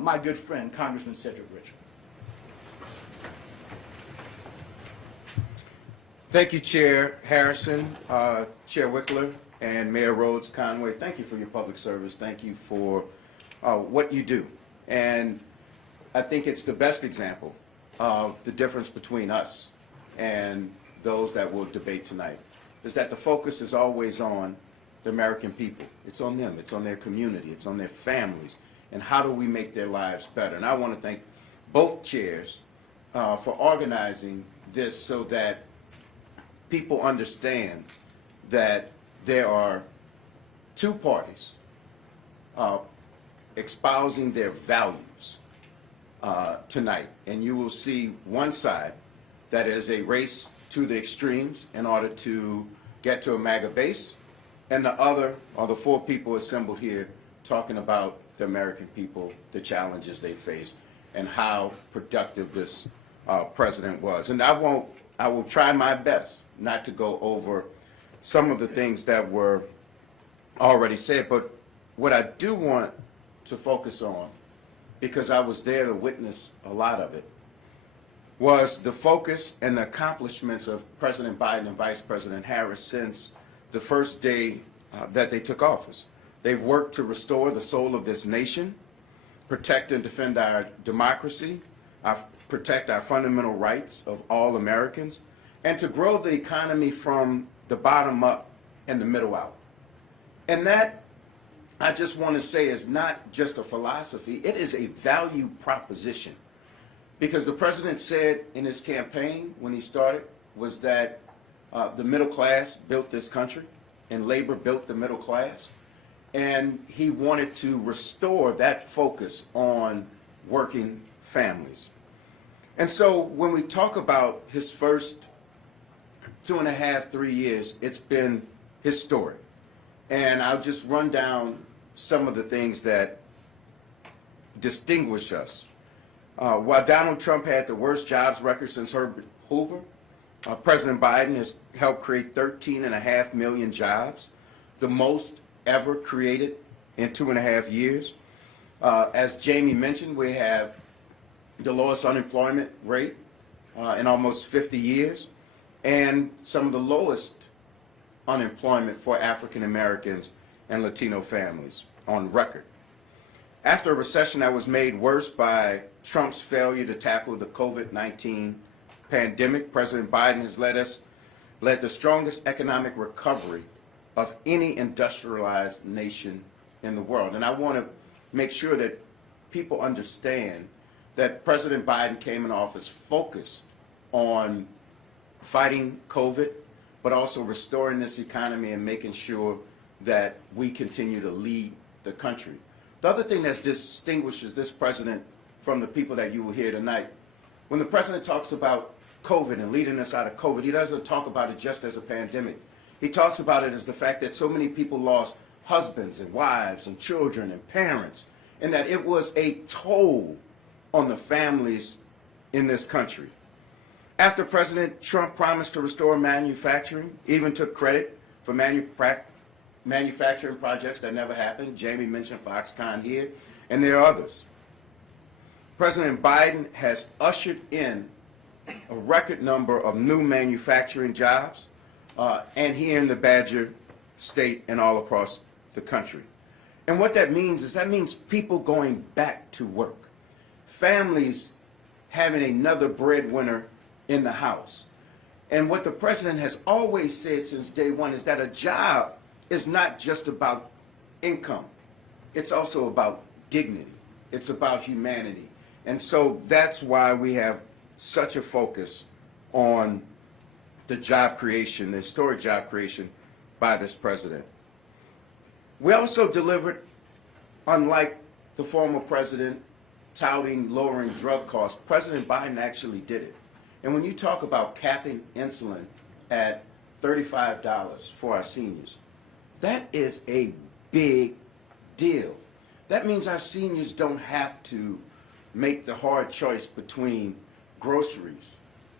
my good friend, Congressman Cedric Richmond. Thank you, Chair Harrison, Chair Wickler, and Mayor Rhodes Conway. Thank you for your public service. Thank you for what you do. And I think it's the best example of the difference between us and those that will debate tonight, is that the focus is always on the American people. It's on them. It's on their community. It's on their families. And how do we make their lives better? And I want to thank both chairs for organizing this so that people understand that there are two parties espousing their values tonight. And you will see one side that is a race to the extremes in order to get to a MAGA base, and the other are the four people assembled here talking about the American people, the challenges they face, and how productive this president was. And I will try my best not to go over some of the things that were already said, but what I do want to focus on, because I was there to witness a lot of it, was the focus and the accomplishments of President Biden and Vice President Harris since the first day that they took office. They've worked to restore the soul of this nation, protect and defend our democracy, protect our fundamental rights of all Americans, and to grow the economy from the bottom up and the middle out. And that, I just want to say, is not just a philosophy, it is a value proposition. Because the president said in his campaign when he started was that the middle class built this country and labor built the middle class. And he wanted to restore that focus on working families. And so when we talk about his first 2.5, 3 years, it's been historic. And I'll just run down some of the things that distinguish us. While Donald Trump had the worst jobs record since Herbert Hoover, President Biden has helped create 13.5 million jobs, the most ever created in 2.5 years. As Jamie mentioned, we have the lowest unemployment rate in almost 50 years, and some of the lowest unemployment for African Americans and Latino families on record. After a recession that was made worse by Trump's failure to tackle the COVID-19 pandemic, President Biden has led the strongest economic recovery of any industrialized nation in the world. And I want to make sure that people understand that President Biden came in office focused on fighting COVID, but also restoring this economy and making sure that we continue to lead the country. The other thing that distinguishes this president from the people that you will hear tonight, when the president talks about COVID and leading us out of COVID, he doesn't talk about it just as a pandemic. He talks about it as the fact that so many people lost husbands and wives and children and parents, and that it was a toll on the families in this country. After President Trump promised to restore manufacturing, even took credit for manufacturing projects that never happened. Jamie mentioned Foxconn here, and there are others. President Biden has ushered in a record number of new manufacturing jobs, and here in the Badger State and all across the country. And what that means is people going back to work, families having another breadwinner in the house. And what the president has always said since day one is that a job is not just about income. It's also about dignity. It's about humanity. And so that's why we have such a focus on the job creation, the historic job creation by this president. We also delivered, unlike the former president touting lowering drug costs, President Biden actually did it. And when you talk about capping insulin at $35 for our seniors, that is a big deal. That means our seniors don't have to make the hard choice between groceries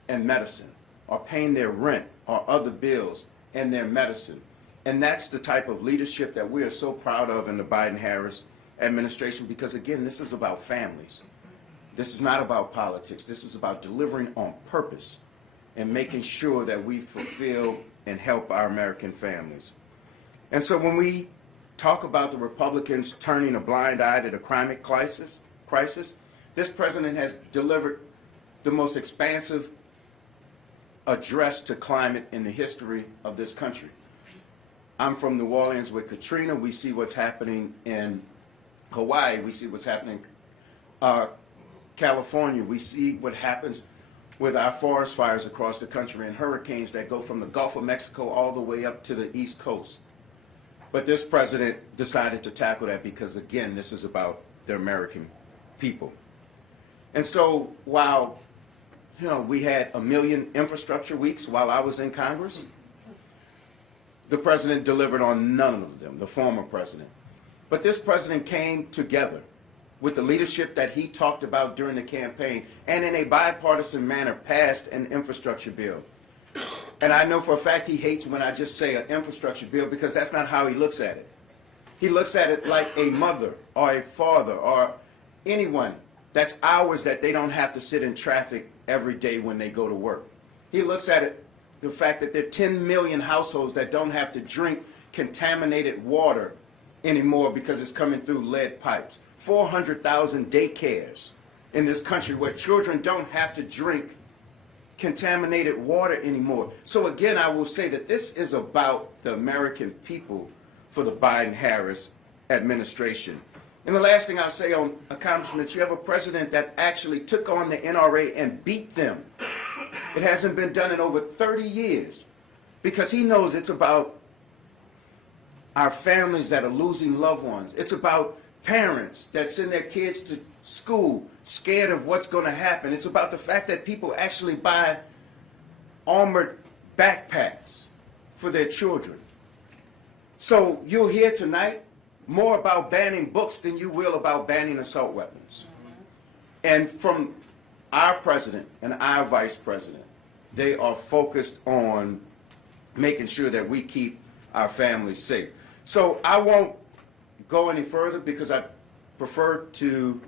and medicine, or paying their rent or other bills and their medicine. And that's the type of leadership that we are so proud of in the Biden-Harris administration because, again, this is about families. This is not about politics. This is about delivering on purpose and making sure that we fulfill and help our American families. And so when we talk about the Republicans turning a blind eye to the climate crisis, this president has delivered the most expansive address to climate in the history of this country. I'm from New Orleans with Katrina. We see what's happening in Hawaii. We see what's happening in California. We see what happens with our forest fires across the country and hurricanes that go from the Gulf of Mexico all the way up to the East Coast. But this president decided to tackle that because, again, this is about the American people. And so while, we had 1 million infrastructure weeks while I was in Congress, the president delivered on none of them, the former president. But this president came together with the leadership that he talked about during the campaign and in a bipartisan manner passed an infrastructure bill. And I know for a fact he hates when I just say an infrastructure bill because that's not how he looks at it. He looks at it like a mother or a father or anyone that's hours that they don't have to sit in traffic every day when they go to work. He looks at it, the fact that there are 10 million households that don't have to drink contaminated water anymore because it's coming through lead pipes. 400,000 daycares in this country where children don't have to drink contaminated water anymore. So again, I will say that this is about the American people for the Biden-Harris administration. And the last thing I'll say on accomplishments, you have a president that actually took on the NRA and beat them. It hasn't been done in over 30 years because he knows it's about our families that are losing loved ones. It's about parents that send their kids to school scared of what's going to happen. It's about the fact that people actually buy armored backpacks for their children. So you'll hear tonight more about banning books than you will about banning assault weapons. And from our president and our vice president, they are focused on making sure that we keep our families safe. So I won't go any further because I prefer to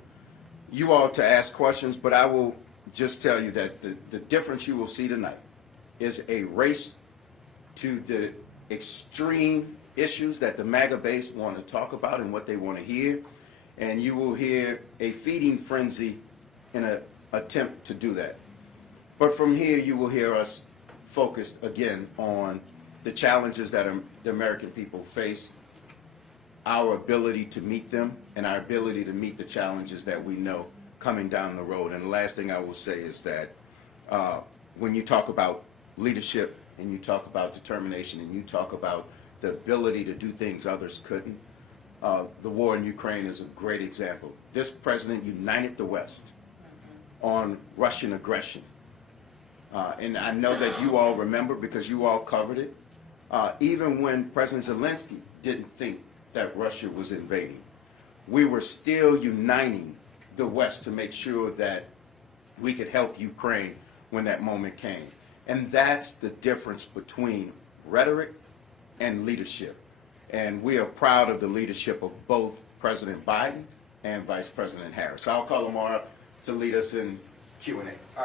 you all to ask questions, but I will just tell you that the difference you will see tonight is a race to the extreme issues that the MAGA base want to talk about and what they want to hear, and you will hear a feeding frenzy in an attempt to do that. But from here, you will hear us focused again on the challenges that the American people face, our ability to meet them, and our ability to meet the challenges that we know coming down the road. And the last thing I will say is that when you talk about leadership and you talk about determination and you talk about the ability to do things others couldn't, the war in Ukraine is a great example. This president united the West on Russian aggression. And I know that you all remember because you all covered it. Even when President Zelensky didn't think that Russia was invading, we were still uniting the West to make sure that we could help Ukraine when that moment came. And that's the difference between rhetoric and leadership. And we are proud of the leadership of both President Biden and Vice President Harris. So I'll call them all up to lead us in Q&A.